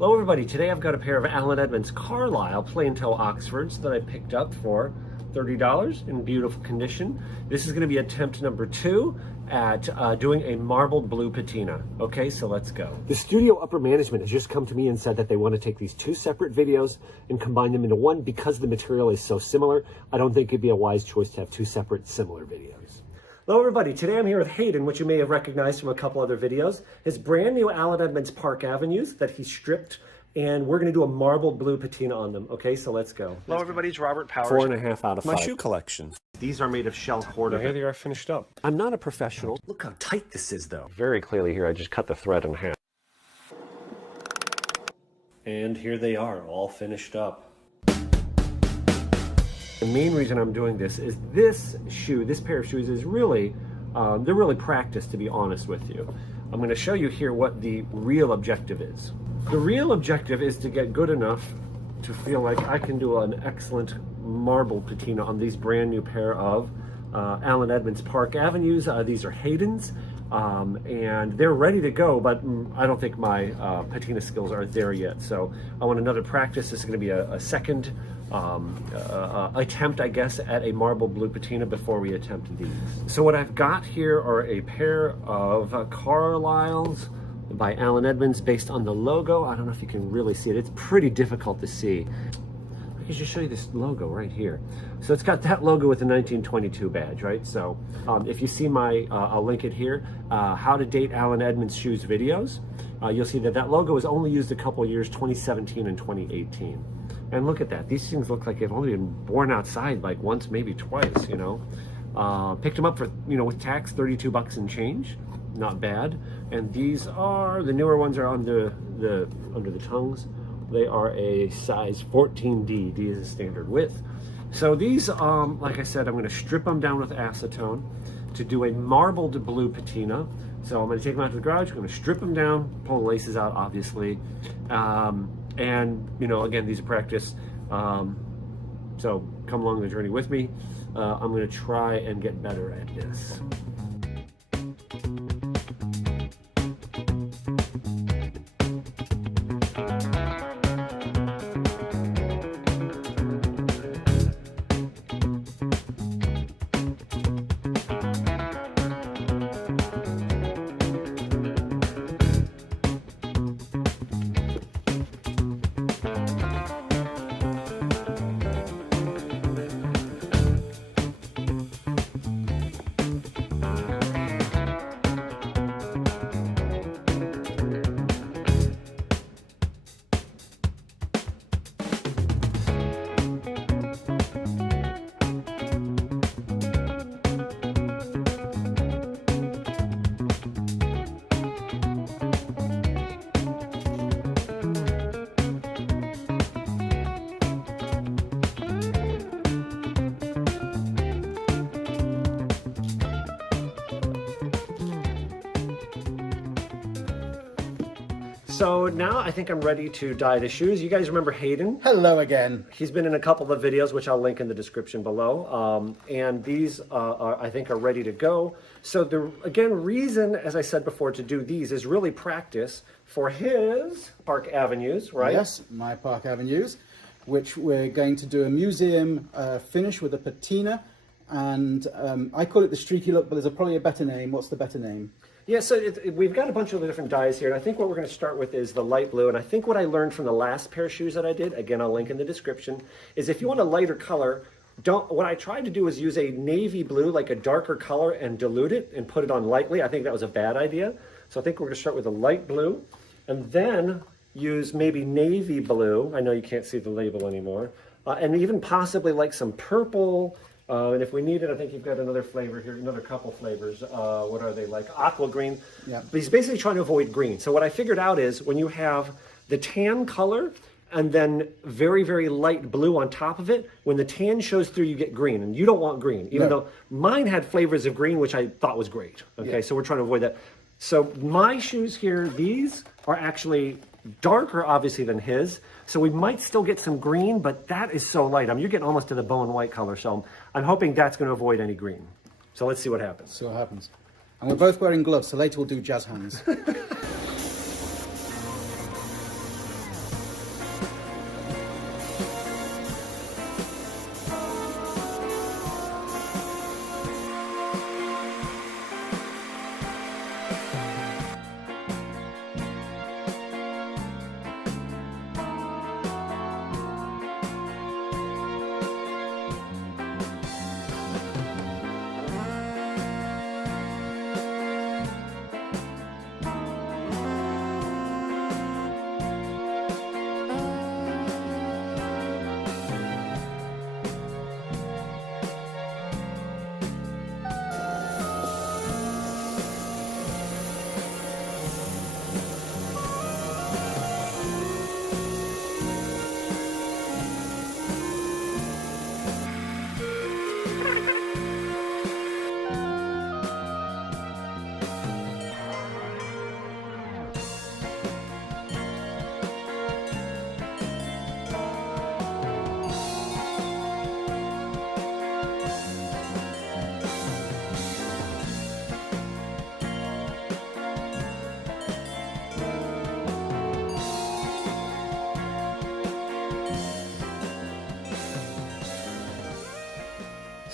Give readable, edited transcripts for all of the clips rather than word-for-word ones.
Hello everybody, today I've got a pair of Allen Edmonds Carlyle plain toe Oxfords that I picked up for $30 in beautiful condition. This is going to be attempt number 2 at doing a marbled blue patina. Okay, so let's go. The studio upper management has just come to me and said that they want to take these 2 separate videos and combine them into one because the material is so similar. I don't think it'd be a wise choice to have 2 separate similar videos. Hello everybody, today I'm here with Hayden, which you may have recognized from a couple other videos. His brand new Allen Edmonds Park Avenues that he stripped, and we're going to do a marbled blue patina on them. Okay, so let's go. Hello everybody, it's Robert Powers. 4.5 out of 5. My shoe collection. These are made of shell cord. Here they are finished up. I'm not a professional. Look how tight this is though. Very clearly here, I just cut the thread in half. And here they are, all finished up. The main reason I'm doing this is this pair of shoes is really, they're really practiced, to be honest with you. I'm going to show you here what the real objective is. The real objective is to get good enough to feel like I can do an excellent marbled patina on these brand new pair of Allen Edmonds Park Avenues. These are Hayden's, and they're ready to go, but I don't think my patina skills are there yet. So I want another practice. This is going to be a second attempt, I guess, at a marbled blue patina before we attempt these. So what I've got here are a pair of Carlisles by Allen Edmonds based on the logo. I don't know if you can really see it. It's pretty difficult to see. I can just show you this logo right here. So it's got that logo with the 1922 badge, right? So if you see my, I'll link it here, how to date Allen Edmonds shoes videos, you'll see that that logo was only used a couple years, 2017 and 2018. And look at that. These things look like they've only been worn outside like once, maybe twice, you know. Picked them up for, you know, with tax, 32 bucks and change. Not bad. And these are, the newer ones are under the tongues. They are a size 14D. D is a standard width. So these, like I said, I'm going to strip them down with acetone to do a marbled blue patina. So I'm going to take them out to the garage. I'm going to strip them down, pull the laces out, obviously. And, you know, again, these are practice. So come along the journey with me. I'm going to try and get better at this. So now I think I'm ready to dye the shoes. You guys remember Hayden? Hello again. He's been in a couple of videos, which I'll link in the description below. And these, I think, are ready to go. So the, again, reason, as I said before, to do these is really practice for his Park Avenues, right? Yes, my Park Avenues, which we're going to do a museum finish with a patina. And I call it the streaky look, but there's probably a better name. What's the better name? Yeah, so we've got a bunch of different dyes here, and I think what we're going to start with is the light blue. And I think what I learned from the last pair of shoes that I did, again, I'll link in the description, is if you want a lighter color, what I tried to do was use a navy blue, like a darker color, and dilute it and put it on lightly. I think that was a bad idea. So I think we're going to start with a light blue, and then use maybe navy blue. I know you can't see the label anymore. And even possibly like some purple. And if we need it, I think you've got another flavor here, another couple flavors. What are they, like aqua green? Yeah. But he's basically trying to avoid green. So what I figured out is when you have the tan color and then very, very light blue on top of it, when the tan shows through, you get green. And you don't want green, even though mine had flavors of green, which I thought was great. Okay, so we're trying to avoid that. So my shoes here, these are actually darker, obviously, than his. So we might still get some green, but that is so light. I mean, you're getting almost to the bone white color. So I'm hoping that's going to avoid any green. So let's see what happens. See what happens. And we're both wearing gloves, so later we'll do jazz hands.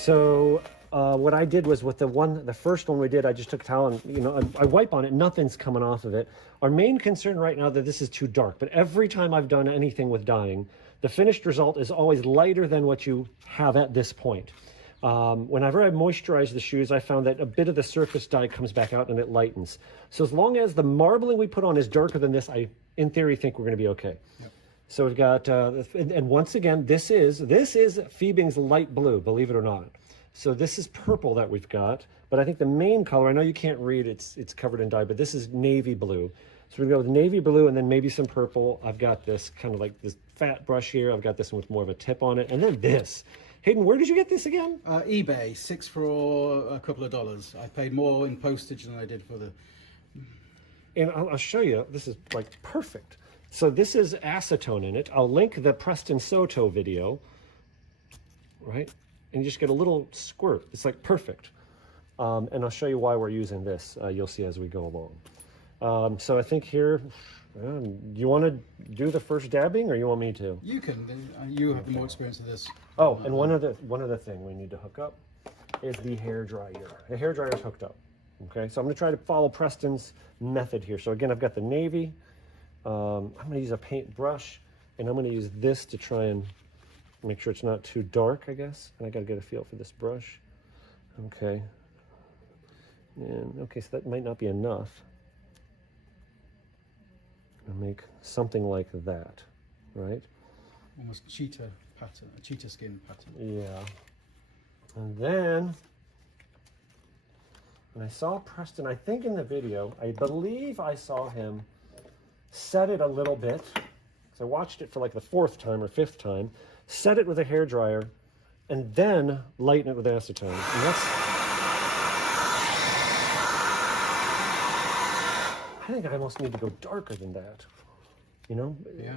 So what I did was with the first one we did, I just took a towel and, you know, I wipe on it, nothing's coming off of it. Our main concern right now that this is too dark, but every time I've done anything with dyeing, the finished result is always lighter than what you have at this point. Whenever I moisturize the shoes, I found that a bit of the surface dye comes back out and it lightens. So as long as the marbling we put on is darker than this, I, in theory, think we're going to be okay. Yep. So we've got, and once again, this is Fiebings Light Blue, believe it or not. So this is purple that we've got, but I think the main color, I know you can't read, it's covered in dye, but this is navy blue. So we go with navy blue and then maybe some purple. I've got this kind of like this fat brush here. I've got this one with more of a tip on it. And then this. Hayden, where did you get this again? eBay, 6 for a couple of dollars. I paid more in postage than I did for the... And I'll show you, this is like perfect. So this is acetone in it. I'll link the Preston Soto video, right? And you just get a little squirt. It's like perfect. And I'll show you why we're using this. You'll see as we go along. So I think here, you want to do the first dabbing or you want me to? You can. You have more experience of this. Oh, and one other thing we need to hook up is the hair dryer. The hair dryer is hooked up. Okay, so I'm going to try to follow Preston's method here. So again, I've got the navy. I'm going to use a paint brush, and I'm going to use this to try and make sure it's not too dark, I guess. And I got to get a feel for this brush. Okay. And okay, so that might not be enough. I'll make something like that, right? Almost cheetah pattern, a cheetah skin pattern. Yeah. And then, when I saw Preston, I think in the video, I believe I saw him set it a little bit. So I watched it for like the 4th time or 5th time, set it with a hairdryer, and then lighten it with acetone. And that's, I think I almost need to go darker than that, you know? Yeah.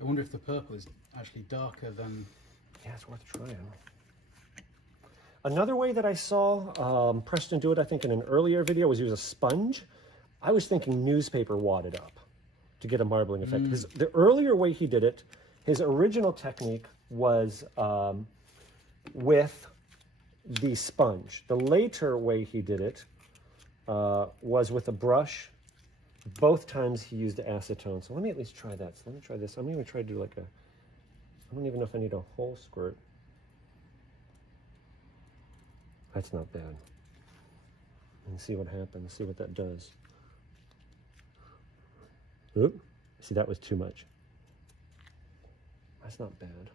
I wonder if the purple is actually darker than... Yeah, it's worth trying. Another way that I saw Preston do it, I think in an earlier video, was use a sponge. I was thinking newspaper wadded up to get a marbling effect. Because the earlier way he did it, his original technique was with the sponge. The later way he did it was with a brush. Both times he used acetone. So let me at least try that. So let me try this. I'm going to try to do like a, I don't even know if I need a whole squirt. That's not bad. And see what happens, see what that does. Oop, see that was too much. That's not bad.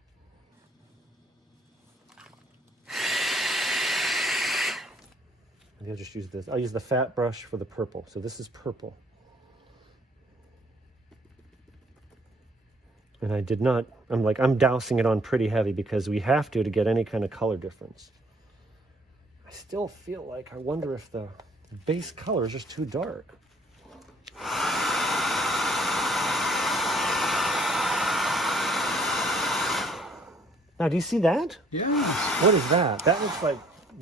Maybe I'll just use this. I'll use the fat brush for the purple. So this is purple. And I did not, I'm dousing it on pretty heavy because we have to get any kind of color difference. I still feel like, I wonder if the base color is just too dark. Now, do you see that? Yes. What is that? That looks like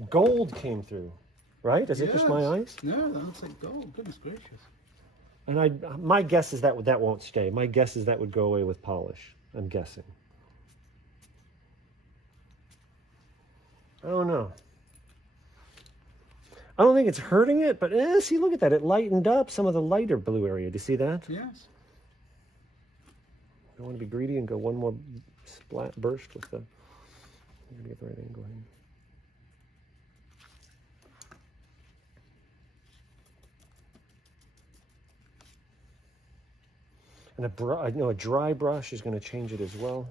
gold came through, right? Is it just my eyes? No, that looks like gold. Goodness gracious. And my guess is that that won't stay. My guess is that would go away with polish. I'm guessing. I don't know. I don't think it's hurting it, but see, look at that. It lightened up some of the lighter blue area. Do you see that? Yes. I want to be greedy and go one more splat burst with the... I'm going to get the right angle here. And I know a dry brush is going to change it as well.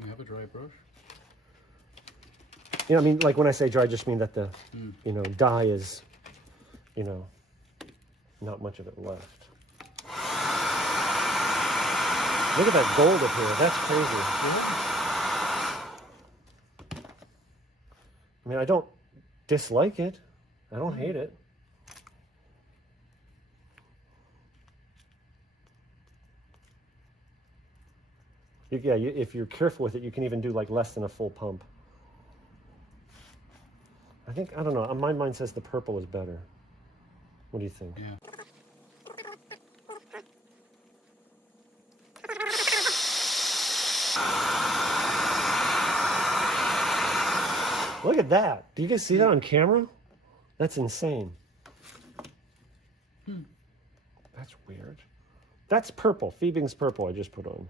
You have a dry brush? You know, I mean, like when I say dry, I just mean that the, you know, dye is, you know, not much of it left. Look at that gold up here. That's crazy. I mean, I don't dislike it. I don't hate it. Yeah, if you're careful with it, you can even do like less than a full pump. I think, I don't know, my mind says the purple is better. What do you think? Yeah. Look at that. Do you guys see that on camera? That's insane. That's weird. That's purple. Fiebings purple I just put on.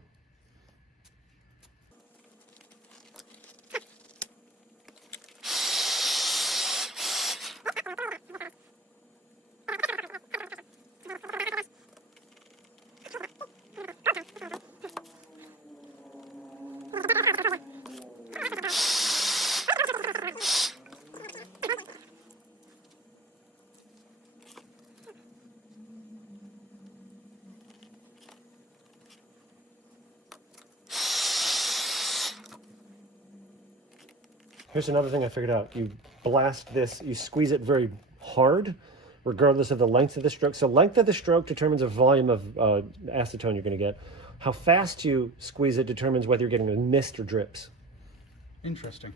Here's another thing I figured out. You blast this, you squeeze it very hard, regardless of the length of the stroke. So length of the stroke determines the volume of acetone you're going to get. How fast you squeeze it determines whether you're getting a mist or drips. Interesting.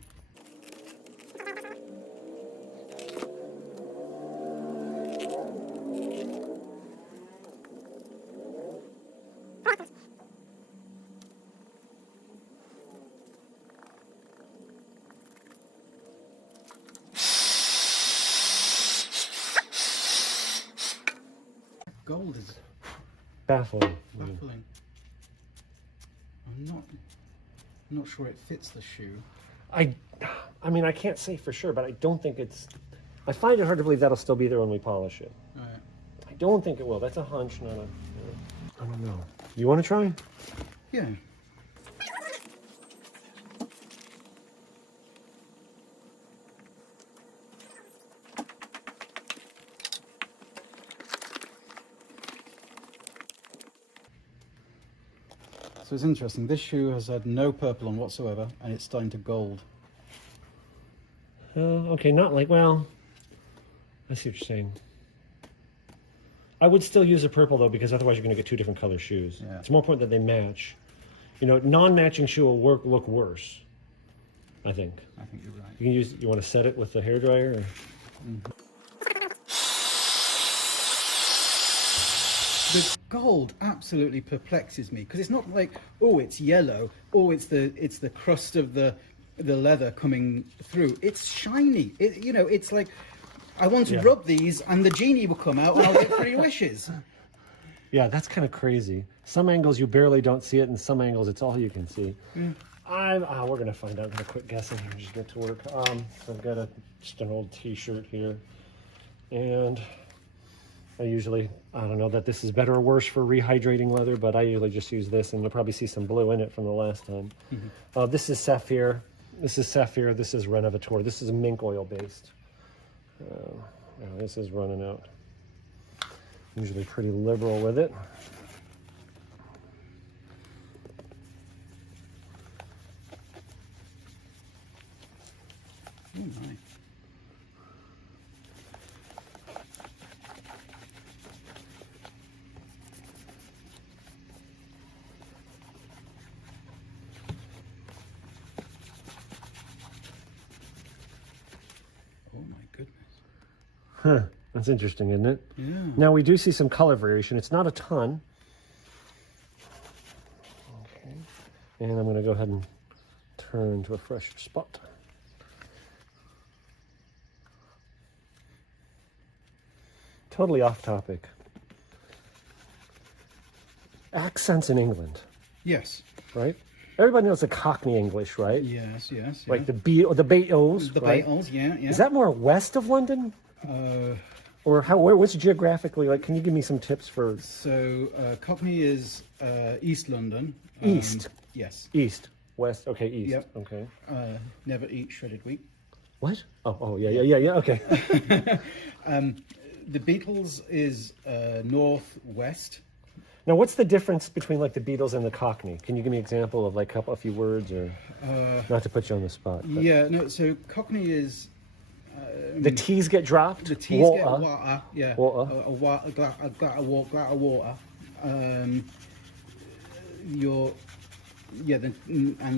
Gold is Baffling. baffling. I'm not sure it fits the shoe. I mean, I can't say for sure, but I don't think it's... I find it hard to believe that'll still be there when we polish it. Right. I don't think it will. That's a hunch, not a... I don't know. You want to try? Yeah. So it's interesting. This shoe has had no purple on whatsoever, and it's starting to gold. Okay, not like, well, I see what you're saying. I would still use a purple, though, because otherwise you're going to get two different color shoes. Yeah. It's more important that they match. You know, non-matching shoe will look worse, I think. I think you're right. You want to set it with the hairdryer? Or? The gold absolutely perplexes me, because it's not like, oh, it's yellow, oh, it's the crust of the leather coming through. It's shiny. It's like, I want to rub these and the genie will come out and I'll get 3 wishes. Yeah, that's kind of crazy. Some angles you barely don't see it, and some angles it's all you can see. We're gonna find out. I'm gonna quit guessing here and just get to work. So I've got just an old T-shirt here, and I don't know that this is better or worse for rehydrating leather, but I usually just use this, and you'll probably see some blue in it from the last time. This is Saphir. This is Saphir. This is Renovatuer. This is mink oil based. This is running out. Usually pretty liberal with it. Oh my. Oh my goodness. Huh. That's interesting, isn't it? Yeah. Now we do see some color variation. It's not a ton. Okay. And I'm going to go ahead and turn to a fresh spot. Totally off topic. Accents in England, Yes. right? Everybody knows the Cockney English, right? Yes. Like the Beatles, the right? Beatles, yeah. Is that more west of London? Or what's geographically, like, can you give me some tips for... So Cockney is East London. East? Yes. East, west, okay, east, Yep. okay. Never eat shredded wheat. What? Yeah, okay. The Beatles is northwest. Now, what's the difference between, like, the Beatles and the Cockney? Can you give me an example of, like, a few words, or not to put you on the spot? But... Yeah, no, so Cockney is... the T's get dropped? The T's get water, yeah. Water. A glat of water. And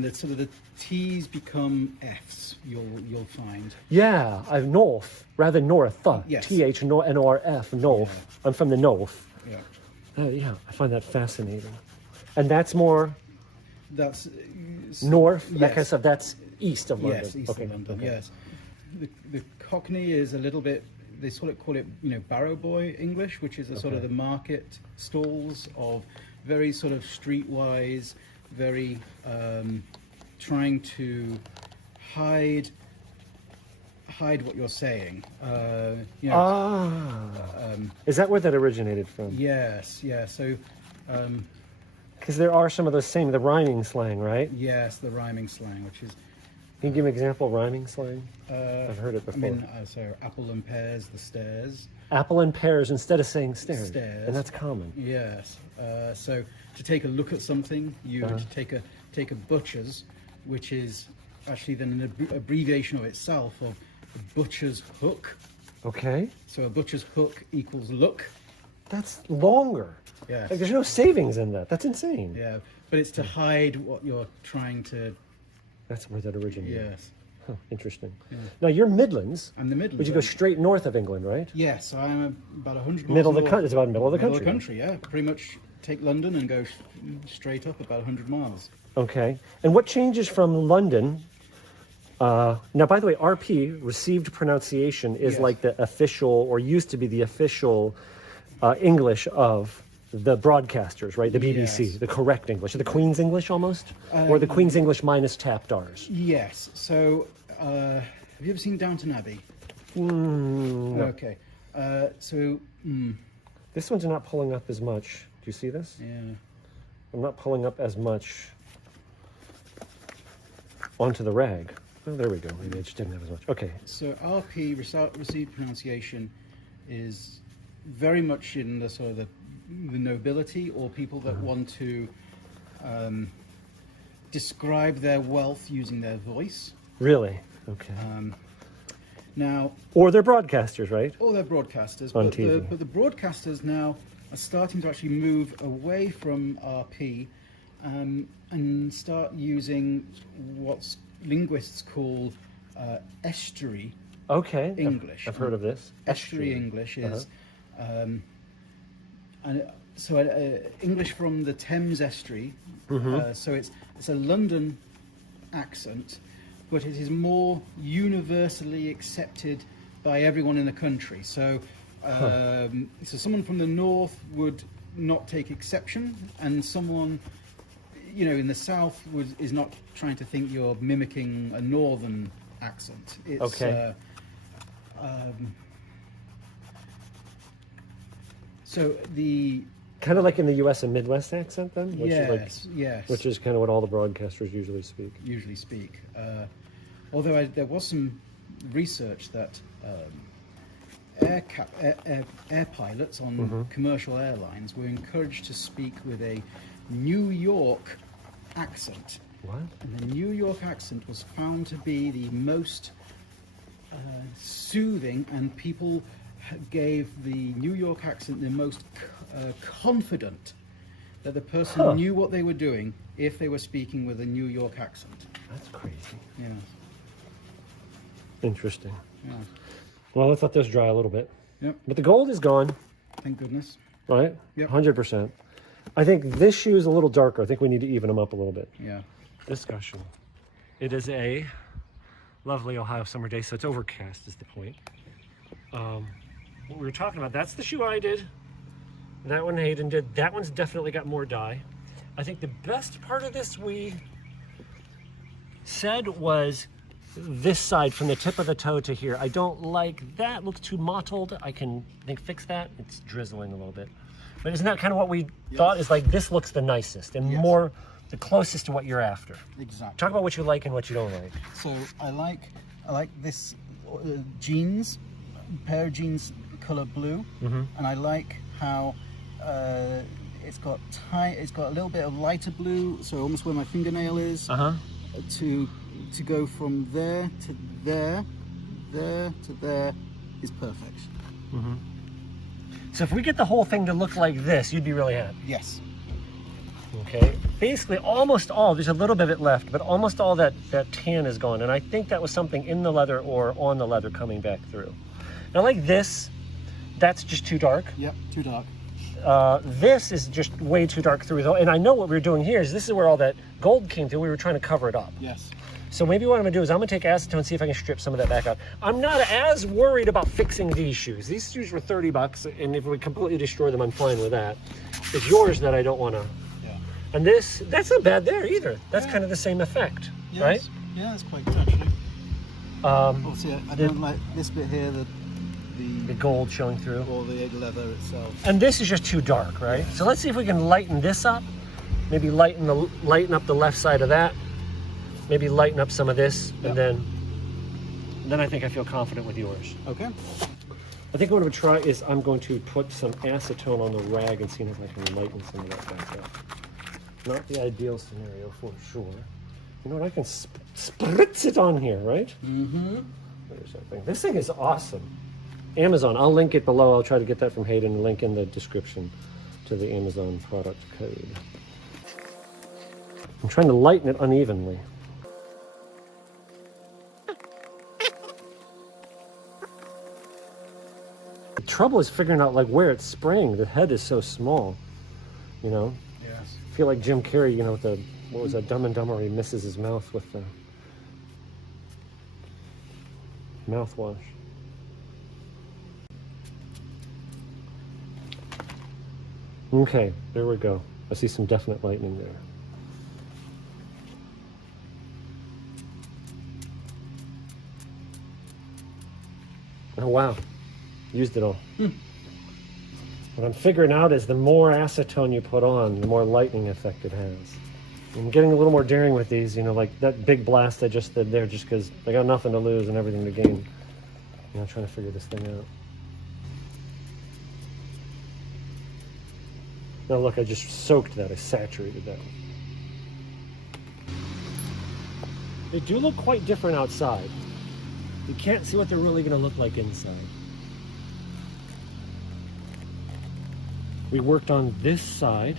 the sort of the T's become F's, you'll find. Yeah, north, rather north. Yes. T-H, N-O-R-F, north. Yeah. I'm from the north. Yeah. Yeah, I find that fascinating. And that's more That's... north, yes. that kind of stuff, that's east of London. Yes, east of London, okay. yes. the Cockney is a little bit, they sort of call it, barrow boy English, which is a sort of the market stalls of very sort of streetwise, very trying to hide what you're saying. Is that where that originated from? Yes, yeah. So, because there are some of those the rhyming slang, right? yes, the rhyming slang, which is. Can you give me an example of rhyming slang? I've heard it before. So apple and pears, the stairs. Apple and pears instead of saying stairs. Stairs. And that's common. Yes. So to take a look at something, you would take a butcher's, which is actually then an abbreviation of itself of the butcher's hook. Okay. So a butcher's hook equals look. That's longer. Yeah. Like there's no savings in that. That's insane. Yeah, but it's to hide what you're trying to. That's where that originated. Yes. Huh, interesting. Yeah. Now you're Midlands. I'm the Midlands. Would you go straight north of England, right? Yes, I'm about 100 Middle of the miles country. It's about middle of the Middle country. of the country, yeah. Pretty much take London and go straight up about 100 miles. Okay. And what changes from London? Now, by the way, RP, received pronunciation, is Yes. like the official, or used to be the official English of the broadcasters, right? The BBC, Yes. the correct English, the Queen's English almost, or the Queen's English minus tapped R's. Yes. So, have you ever seen Downton Abbey? No. Okay. This one's not pulling up as much. Do you see this? Yeah. I'm not pulling up as much onto the rag. Oh, there we go. Maybe I just didn't have as much. Okay. So RP, received pronunciation, is very much in the sort of the nobility or people that want to describe their wealth using their voice. Really? Okay. Now, Or they're broadcasters, right? or they're broadcasters, On but TV. the broadcasters now are starting to actually move away from RP and start using what linguists call estuary Okay. English. I've heard of this. Estuary English is, English from the Thames estuary. So it's a London accent, but it is more universally accepted by everyone in the country. So, so someone from the north would not take exception, and someone, in the south is not trying to think you're mimicking a northern accent. It's, Okay. So the Kind of like in the U.S. a Midwest accent, then? Which is like, yes. which is kind of what all the broadcasters usually speak. Usually speak. Although there was some research that air pilots on commercial airlines were encouraged to speak with a New York accent. What? And the New York accent was found to be the most soothing, and people gave the New York accent the most confident that the person knew what they were doing if they were speaking with a New York accent. That's crazy. Yeah. Interesting. Yeah. Well, let's let this dry a little bit. Yep. But the gold is gone, Thank goodness. right? Yep. 100%. I think this shoe is a little darker. I think we need to even them up a little bit. Yeah. Discussion. It is a lovely Ohio summer day, so it's overcast is the point. What we were talking about, that's the shoe I did. That one Hayden did. That one's definitely got more dye. I think the best part of this we said was this side from the tip of the toe to here. I don't like that. Looks too mottled. I think fix that. It's drizzling a little bit. But isn't that kind of what we thought? Is like this looks the nicest and more the closest to what you're after. Exactly. Talk about what you like and what you don't like. So I like this jeans, pair of jeans color blue, and I like how it's got a little bit of lighter blue, so almost where my fingernail is, to go from there to there, there to there is perfect. So if we get the whole thing to look like this, you'd be really happy. Yes. Okay. Basically, almost all, there's a little bit of it left, but almost all that tan is gone. And I think that was something in the leather or on the leather coming back through. Now, like this, that's just too dark. Yep, too dark. This is just way too dark through though. And I know what we were doing here is this is where all that gold came through. We were trying to cover it up. Yes. So maybe what I'm gonna do is I'm gonna take acetone and see if I can strip some of that back out. I'm not as worried about fixing these shoes. These shoes were 30 bucks, and if we completely destroy them, I'm fine with that. It's yours that I don't wanna. Yeah. And this, that's not bad there either. That's kind of the same effect, Yes. right? Yeah, that's quite good actually. Obviously, I don't like this bit here, The gold showing through. or the leather itself. And this is just too dark, right? So let's see if we can lighten this up. Maybe lighten up the left side of that. Maybe lighten up some of this, and then I think I feel confident with yours. Okay. I think what I'm gonna try is I'm going to put some acetone on the rag and see if I can lighten some of that back up. Not the ideal scenario for sure. You know what? I can spritz it on here, right? Mm-hmm. There's that thing. This thing is awesome. Amazon. I'll link it below. I'll try to get that from Hayden and link in the description to the Amazon product code. I'm trying to lighten it unevenly. The trouble is figuring out like where it's spraying. The head is so small, you know. Yes. I feel like Jim Carrey, you know, with the, what was that, Dumb and Dumber, he misses his mouth with the mouthwash. Okay, there we go. I see some definite lightning there. Oh wow, used it all. What I'm figuring out is the more acetone you put on, the more lightning effect it has. I'm getting a little more daring with these, you know, like that big blast I just did there just because I got nothing to lose and everything to gain. You know, trying to figure this thing out. Now look, I just soaked that, I saturated that. They do look quite different outside. You can't see what they're really gonna look like inside. We worked on this side.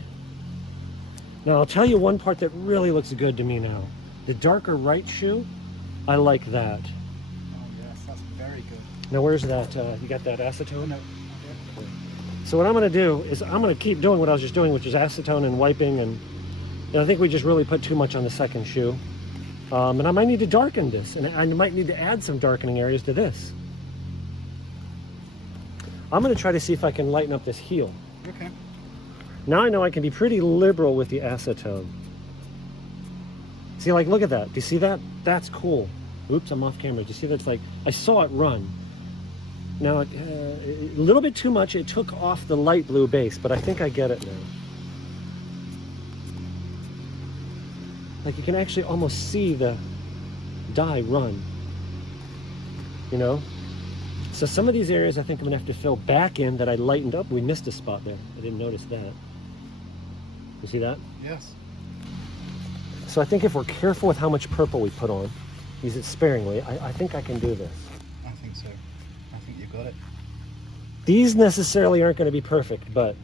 Now I'll tell you one part that really looks good to me now. The darker right shoe, I like that. Oh yes, that's very good. Now where's that, you got that acetone? No. So what I'm gonna do is I'm gonna keep doing what I was just doing, which is acetone and wiping, and I think we just really put too much on the second shoe. And I might need to darken this, and I might need to add some darkening areas to this. I'm gonna try to see if I can lighten up this heel. Okay. Now I know I can be pretty liberal with the acetone. See, like, look at that. Do you see that? That's cool. Oops, I'm off camera. Do you see that? It's like, I saw it run. Now, a little bit too much. It took off the light blue base, but I think I get it now. Like, you can actually almost see the dye run. You know? So some of these areas I think I'm gonna have to fill back in that I lightened up. We missed a spot there. I didn't notice that. You see that? Yes. So I think if we're careful with how much purple we put on, use it sparingly, I think I can do this. I think so. I think you've got it. These necessarily aren't gonna be perfect, but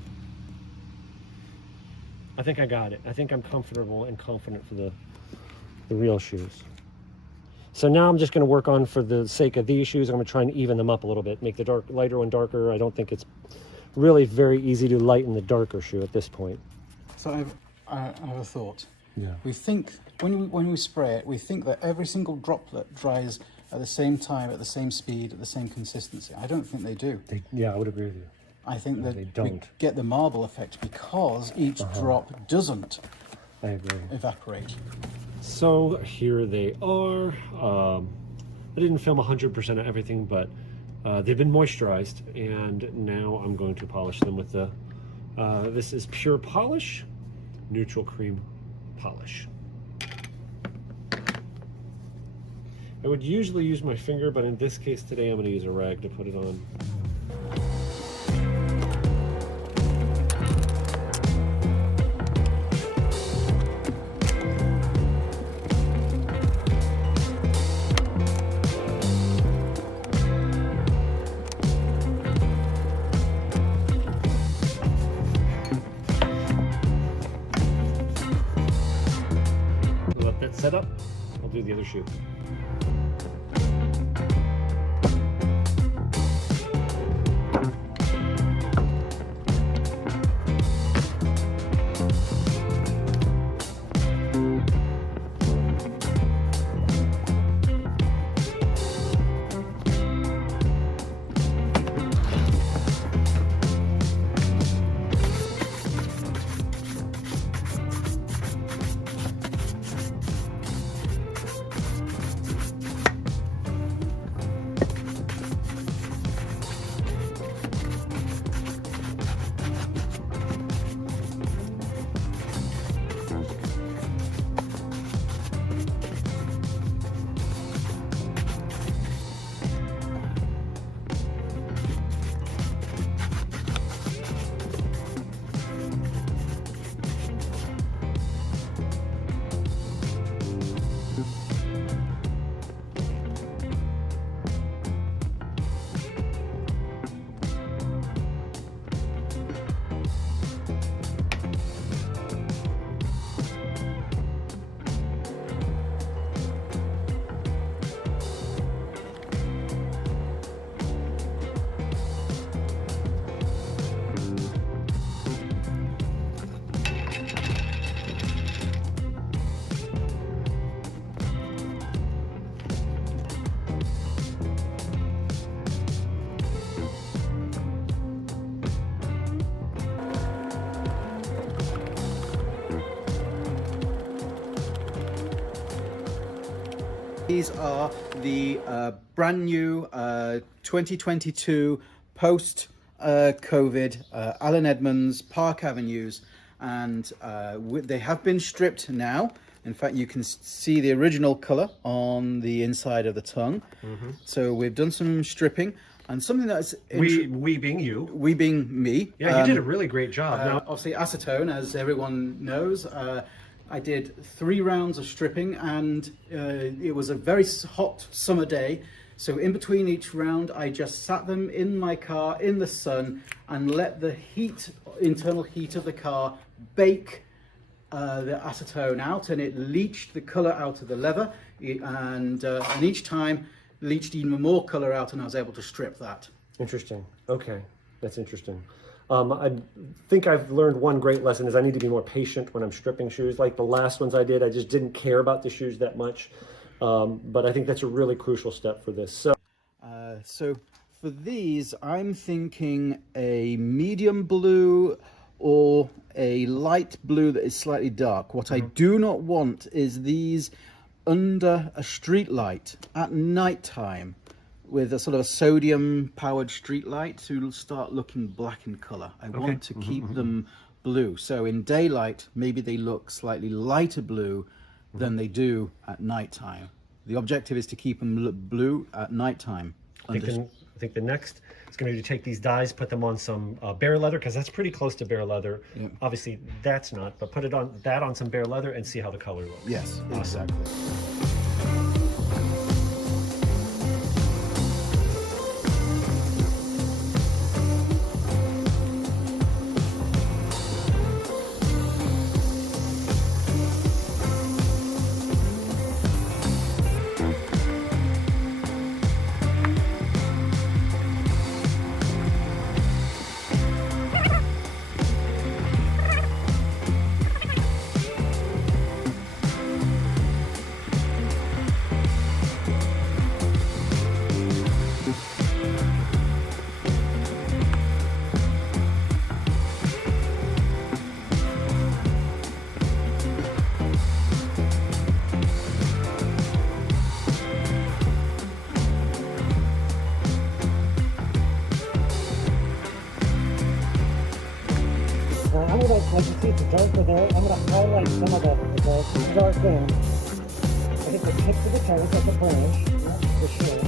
I think I got it. I think I'm comfortable and confident for the real shoes. So now I'm just going to work on, for the sake of these shoes, I'm going to try and even them up a little bit, make the lighter one darker. I don't think it's really very easy to lighten the darker shoe at this point. So I have a thought. Yeah. We think, when we spray it, we think that every single droplet dries at the same time, at the same speed, at the same consistency. I don't think they do. Yeah, I would agree with you. I think that they we don't. get the marble effect because each drop doesn't I agree. evaporate. So here they are. I didn't film 100% of everything, but they've been moisturized, and now I'm going to polish them with the, this is Pure Polish, Neutral Cream Polish. I would usually use my finger, but in this case today I'm going to use a rag to put it on. Let that set up. I'll do the other shoe. these are the brand new 2022 post COVID Allen Edmonds Park Avenues, and they have been stripped now. In fact, you can see the original color on the inside of the tongue. So we've done some stripping, and something that's we being you, we being me. yeah, you did a really great job. Now, Obviously, acetone, as everyone knows. I did 3 rounds of stripping, and it was a very hot summer day. So in between each round, I just sat them in my car in the sun and let the heat, internal heat of the car, bake the acetone out, and it leached the color out of the leather, and each time leached even more color out, and I was able to strip that. interesting. Okay, that's interesting. I think I've learned one great lesson is I need to be more patient when I'm stripping shoes. Like the last ones I did, I just didn't care about the shoes that much. But I think that's a really crucial step for this. So for these, I'm thinking a medium blue or a light blue that is slightly dark. What I do not want is these under a street light at night time with a sort of a sodium powered street light to start looking black in color. I want to keep them blue. So in daylight, maybe they look slightly lighter blue than they do at nighttime. The objective is to keep them blue at nighttime. I think the next is going to be to take these dyes, put them on some bear leather, because that's pretty close to bear leather. Yeah. Obviously, that's not, but put it on that on some bear leather and see how the color looks. Yes, Awesome. exactly. I'm going to, like you see, it's darker there. I'm going to highlight some of the dark there. I hit the tips of the toes like a burnish, for sure.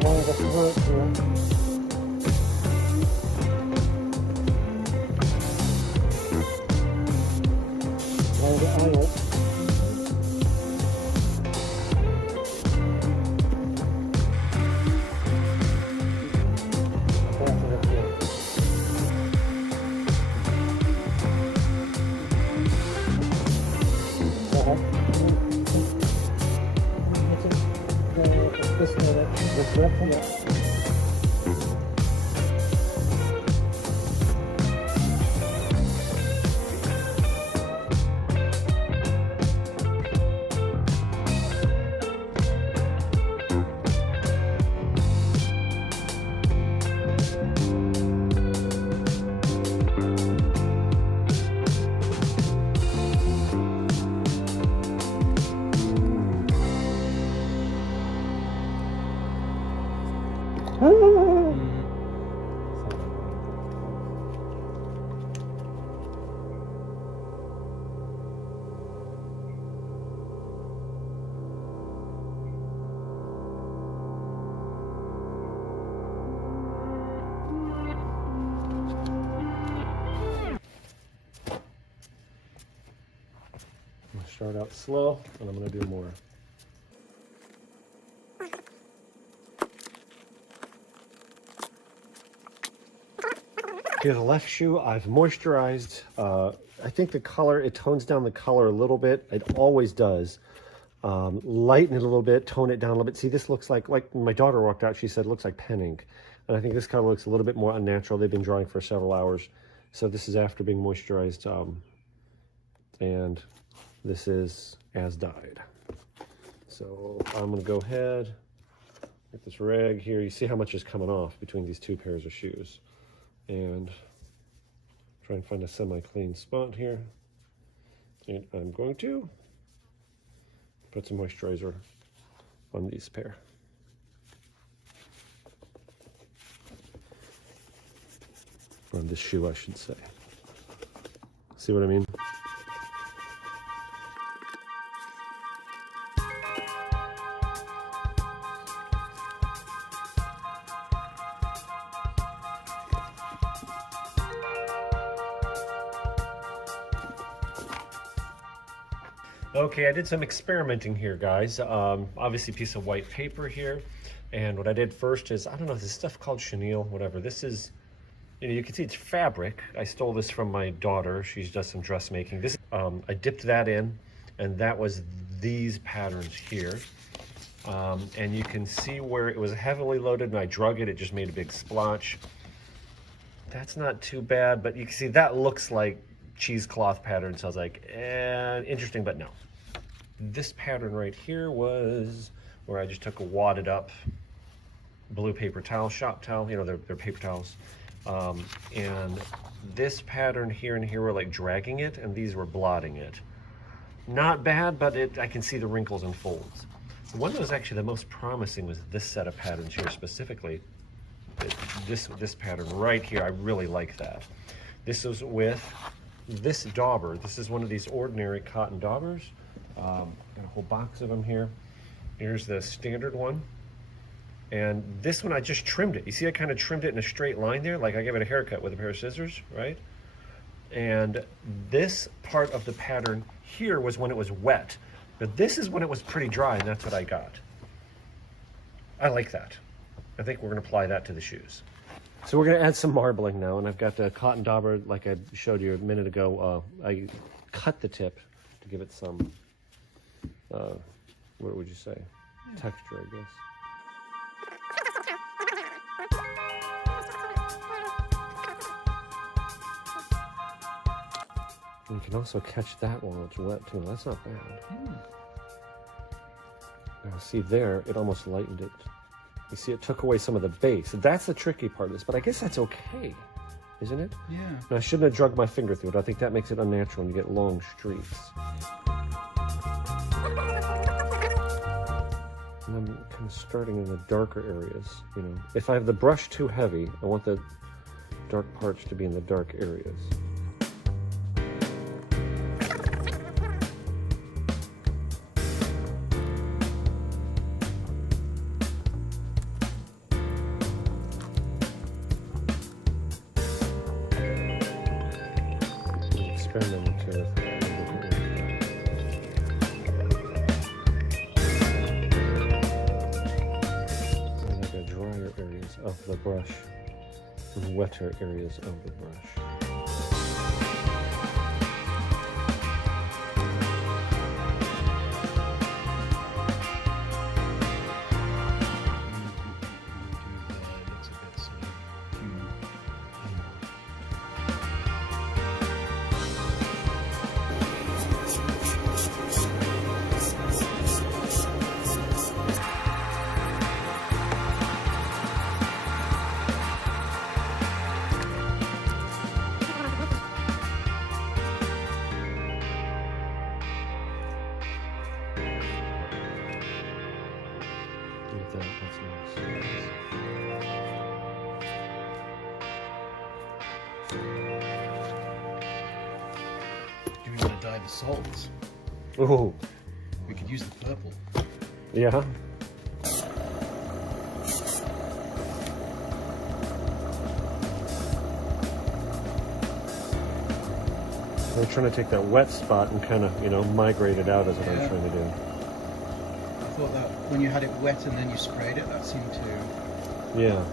Along the throat here. Along the eyelets. Start out slow, and I'm going to do more. Okay, the left shoe I've moisturized. I think the color, it tones down the color a little bit. It always does. Lighten it a little bit, tone it down a little bit. See, this looks like when my daughter walked out, she said it looks like pen ink. And I think this color looks a little bit more unnatural. They've been drying for several hours. So this is after being moisturized. And this is as dyed. So I'm going to go ahead, get this rag here. You see how much is coming off between these two pairs of shoes. And Try and find a semi-clean spot here. And I'm going to put some moisturizer on these pair. On this shoe, I should say. See what I mean? Okay, I did some experimenting here, guys. Obviously, a piece of white paper here. And what I did first is, I don't know, this stuff called chenille, whatever. This is, you can see it's fabric. I stole this from my daughter. She's does some dressmaking. This, I dipped that in, and that was these patterns here. And you can see where it was heavily loaded, and I drug it. It just made a big splotch. That's not too bad, but you can see that looks like cheesecloth pattern. So I was like, interesting, but no. This pattern right here was where I just took a wadded up blue paper towel, shop towel, they're paper towels. And this pattern here and here were like dragging it, and these were blotting it. Not bad, but I can see the wrinkles and folds. The one that was actually the most promising was this set of patterns here specifically. This pattern right here, I really like that. This was with this dauber. This is one of these ordinary cotton daubers. Got a whole box of them here. Here's the standard one. And this one, I just trimmed it. You see, I kind of trimmed it in a straight line there, like I gave it a haircut with a pair of scissors, right? And this part of the pattern here was when it was wet. But this is when it was pretty dry, and that's what I got. I like that. I think we're gonna apply that to the shoes. So we're gonna add some marbling now, and I've got the cotton dauber, like I showed you a minute ago. I cut the tip to give it some, what would you say? Texture, I guess. And you can also catch that while it's wet too. That's not bad. Now see there, it almost lightened it. You see, it took away some of the base. That's the tricky part of this, but I guess that's okay, isn't it? Yeah. And I shouldn't have drugged my finger through it. I think that makes it unnatural when you get long streaks. And I'm kind of starting in the darker areas, If I have the brush too heavy, I want the dark parts to be in the dark areas. Of the brush and wetter areas of the brush. Do we want to dye the soles? Oh. We could use the purple. Yeah. We're trying to take that wet spot and kind of, migrate it out is what I'm trying to do. I thought that when you had it wet and then you sprayed it, that seemed to... Yeah.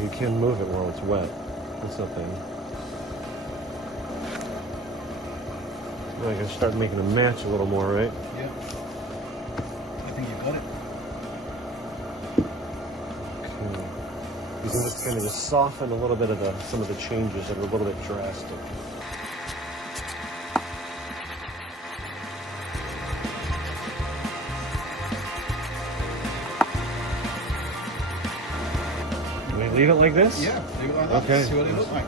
You can move it while it's wet. That's nothing. I can start making a match a little more, right? Yeah. I think you got it. Okay. You can just kind of soften a little bit of some of the changes that are a little bit drastic. leave it like this? Yeah, leave it like that. Okay. See what it looks like.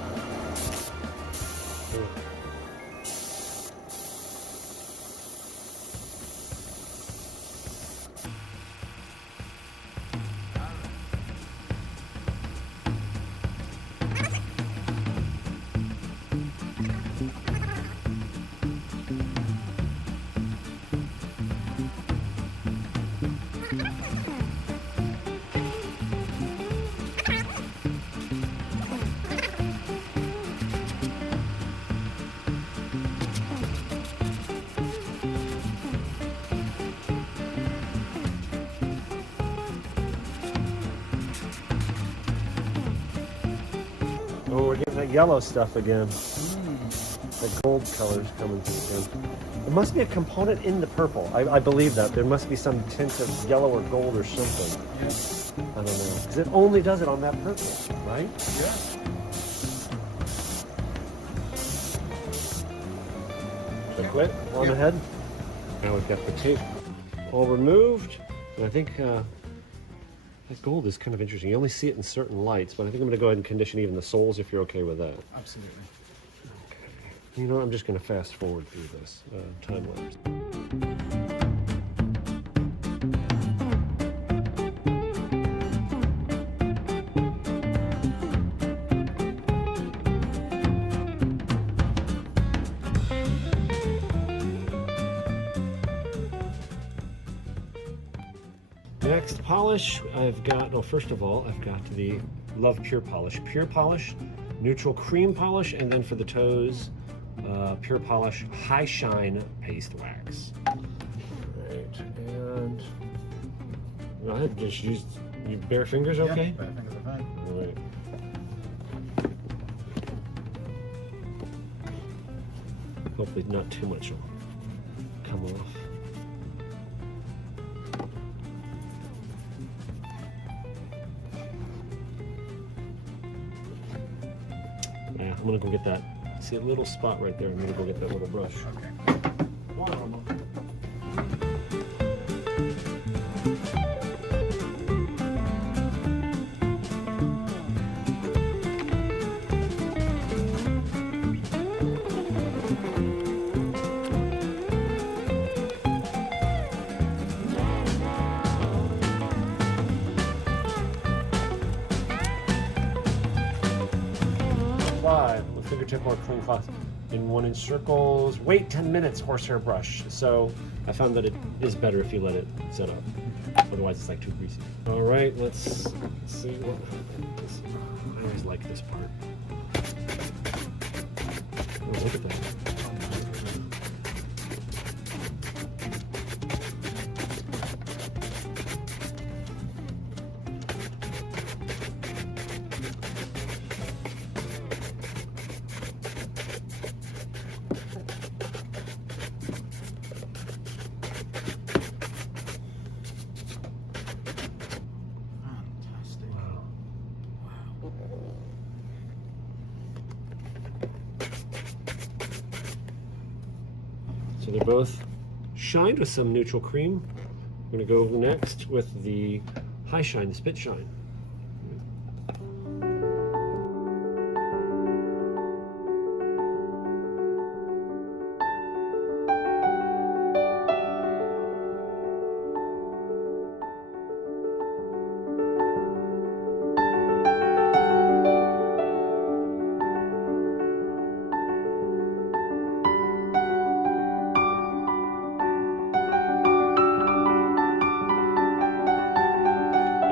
Oh, we're getting that yellow stuff again. The gold colors coming through again. There must be a component in the purple. I believe that. There must be some tint of yellow or gold or something. Yeah. I don't know. Because it only does it on that purple, right? Yeah. So quit on the head. Now we've got the tape all removed. And I think that gold is kind of interesting. You only see it in certain lights, but I think I'm going to go ahead and condition even the soles if you're okay with that. Absolutely. Okay. You know, I'm just going to fast forward through this time lapse. Next polish, I've got, well, first of all, I've got the Love Pure Polish, neutral cream polish, and then for the toes, Pure Polish High Shine Paste Wax. Right, and go ahead, just use your bare fingers, okay? Yeah, bare fingers are fine. All right. Hopefully not too much will come off. Yeah, I'm gonna go get that. See a little spot right there. I'm gonna go get that little brush. Okay. One of them. With fingertip or clean cloth in 1-inch circles. Wait 10 minutes, horsehair brush. So I found that it is better if you let it set up. Otherwise it's like too greasy. All right, let's see what, I always like this part. Oh, look at that. Fantastic. Wow. Wow. So they're both shined with some neutral cream. I'm gonna go next with the High Shine, the Spit Shine.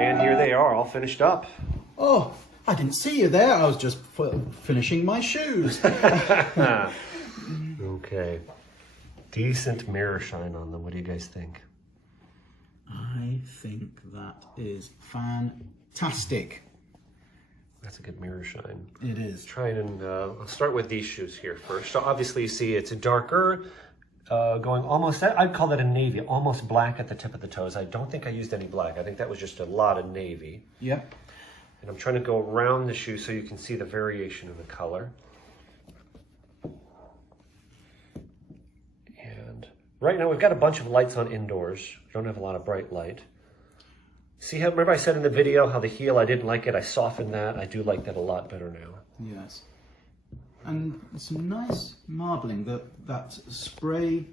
And here they are, all finished up. Oh, I didn't see you there. I was just finishing my shoes. Okay. Decent mirror shine on them. What do you guys think? I think that is fantastic. That's a good mirror shine. It is. Try and I'll start with these shoes here first. So obviously you see it's a darker, going almost, I'd call that a navy, almost black at the tip of the toes. I don't think I used any black. I think that was just a lot of navy. Yep. And I'm trying to go around the shoe so you can see the variation in the color. And right now we've got a bunch of lights on indoors. We don't have a lot of bright light. See how, remember I said in the video how the heel, I didn't like it, I softened that. I do like that a lot better now. Yes. And some nice marbling. That spray,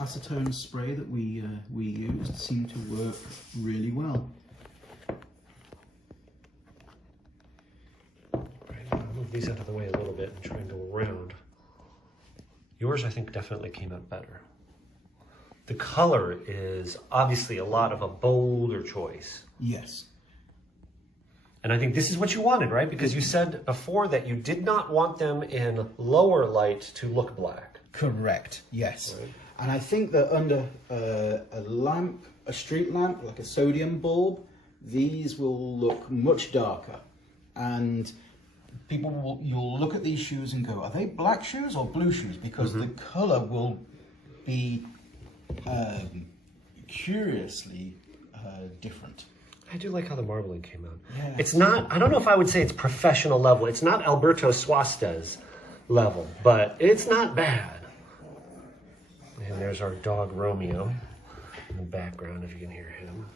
acetone spray that we used seemed to work really well. Right, I'll move these out of the way a little bit and try and go around. Yours, I think, definitely came out better. The color is obviously a lot of a bolder choice. Yes. And I think this is what you wanted, right? Because you said before that you did not want them in lower light to look black. Correct, yes. Right. And I think that under a lamp, a street lamp, like a sodium bulb, these will look much darker. And you'll look at these shoes and go, are they black shoes or blue shoes? Because the color will be curiously different. I do like how the marbling came out. Yes. It's not, I don't know if I would say it's professional level. It's not Alberto Suastes level, but it's not bad. And there's our dog Romeo in the background, if you can hear him.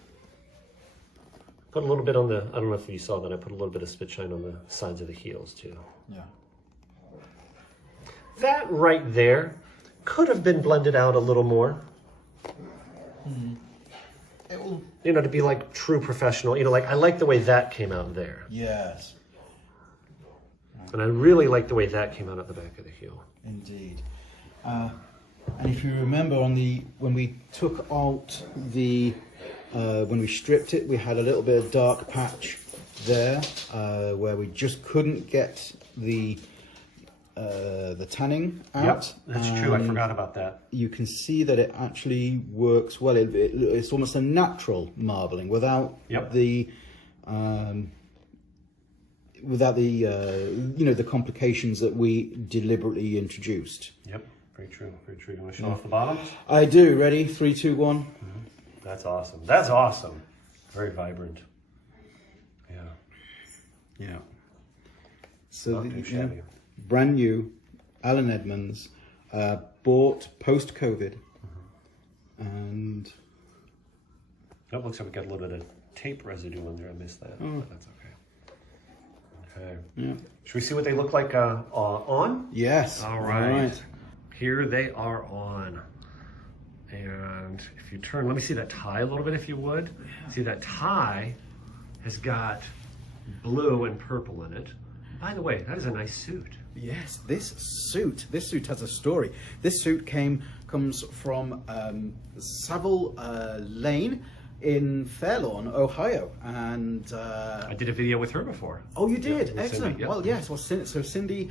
Put a little bit on the, I don't know if you saw that, I put a little bit of spit shine on the sides of the heels too. Yeah. That right there could have been blended out a little more. It will. You know, to be like true professional. You know, like I like the way that came out there. Yes. And I really like the way that came out at the back of the heel. Indeed. And if you remember when we took out when we stripped it, we had a little bit of dark patch there where we just couldn't get the tanning out. Yep, that's true. I forgot about that. You can see that it actually works well. It's almost a natural marbling without the the complications that we deliberately introduced. Yep, very true, very true. You want to show off the bottoms? I do. Ready? 3, 2, 1. That's awesome. That's awesome. Very vibrant. Yeah. Yeah. So Not too shabby. Brand new, Allen Edmonds, bought post-COVID, and That looks like we got a little bit of tape residue in there. I missed that, but that's okay. Okay. yeah. Should we see what they look like on? Yes. All right. Here they are on. And if you turn, let me see that tie a little bit, if you would. Yeah. See, that tie has got blue and purple in it. By the way, that is a nice suit. Yes, this suit has a story. This suit comes from Savile Lane in Fairlawn, Ohio, and I did a video with her before. Oh, you did? Yeah, Excellent. Cindy, yeah. Well, yes. Well, so Cindy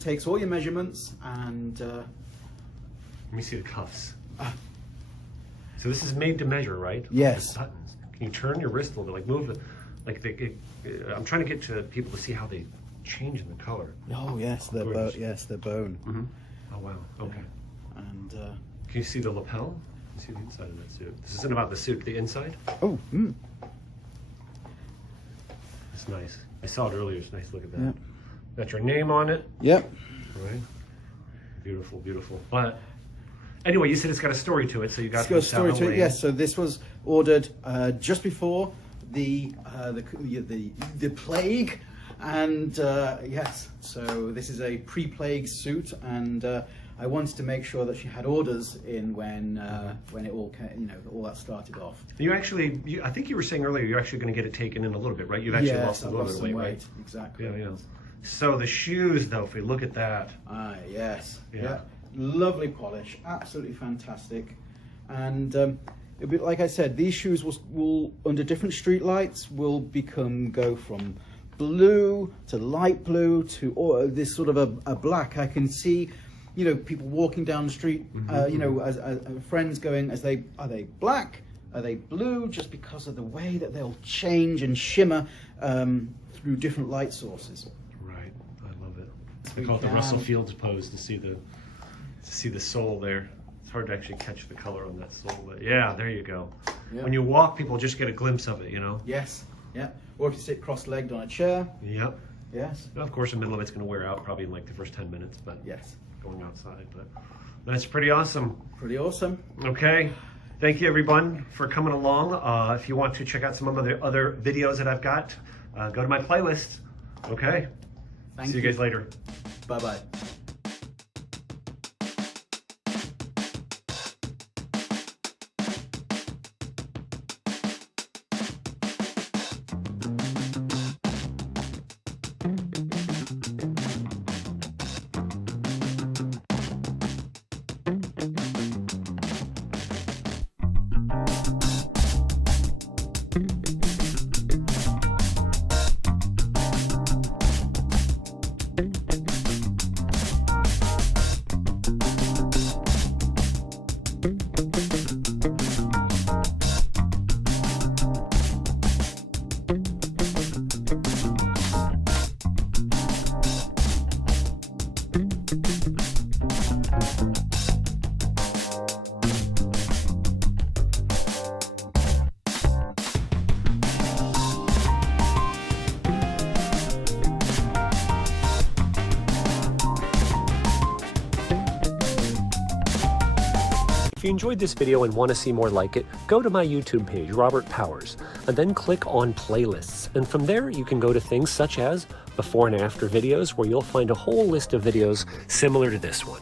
takes all your measurements and. Let me see the cuffs. So this is made to measure, right? Yes. The buttons. Can you turn your wrist a little bit, like move it, I'm trying to get to people to see how they change in the color. Oh yes, they're bone. Mm-hmm. Oh wow. Okay. Yeah. And can you see the lapel? Can you see the inside of that suit? This isn't about the suit. The inside. Oh. It's nice. I saw it earlier. It's nice. Look at that. Yeah. Got your name on it. Yep. Right. Beautiful, beautiful. But anyway, you said it's got a story to it, so you got. It's got a story to it. Yes. So this was ordered just before the plague, and yes. So this is a pre-plague suit, and I wanted to make sure that she had orders in when it all came, all that started off. You actually, I think you were saying earlier, you're actually going to get it taken in a little bit, right? You've actually lost a little bit of weight, right? Exactly. Yeah, yeah. So the shoes, though, if we look at that. Yes. Yeah. Lovely polish, absolutely fantastic, and it'll be, like I said, these shoes will under different street lights will go from blue to light blue to this sort of a black. I can see, people walking down the street, as friends going, are they black? Are they blue? Just because of the way that they'll change and shimmer through different light sources. Right, I love it. We call it the Russell Fields pose to see the sole there. It's hard to actually catch the color on that sole, but yeah, there you go. Yeah. When you walk, people just get a glimpse of it, Yes, yeah. Or if you sit cross-legged on a chair. Yep. Yes. Of course, the middle of it's going to wear out probably in like the first 10 minutes, but yes, going outside. But that's pretty awesome. Pretty awesome. Okay. Thank you everyone for coming along. If you want to check out some of the other videos that I've got, go to my playlist. Okay. Thank See you guys later. Bye-bye. If you enjoyed this video and want to see more like it, go to my YouTube page, Robert Powers, and then click on playlists. And from there, you can go to things such as before and after videos, where you'll find a whole list of videos similar to this one.